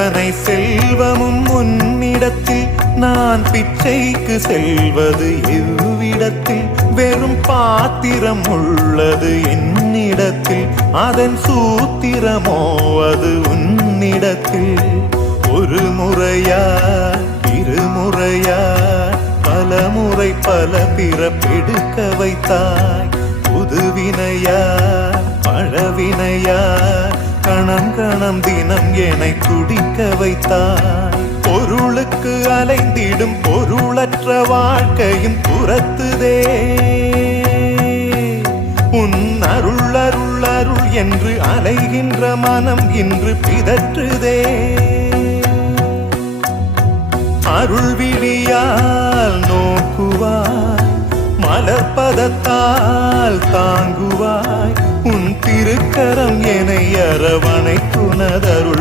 அத்தனை செல்வமும் உன்னிடத்தில் நான் பிச்சைக்கு செல்வது எவ்விடத்தில் வெறும் பாத்திரம் உள்ளது என்னிடத்தில் அதன் சூத்திரமோ அது உன்னிடத்தில் ஒரு முறையா இருமுறையா பல முறை பல பிறப்பெடுக்க வைத்தாய் புதுவினையா பழவினையா கணம் கணம் தினம் என்னை துடிக்க வைத்தாய் பொருளுக்கு அலைந்திடும் பொருளற்ற வாழ்க்கையும் துரத்துதே உன் அருள் அருள் அருள் என்று அலைகின்ற மனம் இன்று பிதற்றுதே அருள் விழியால் நோக்குவாய் மலர்பதத்தால் தாங்குவாய் உன் திருக்கரம் என்னை அரவணைத்துனதருள்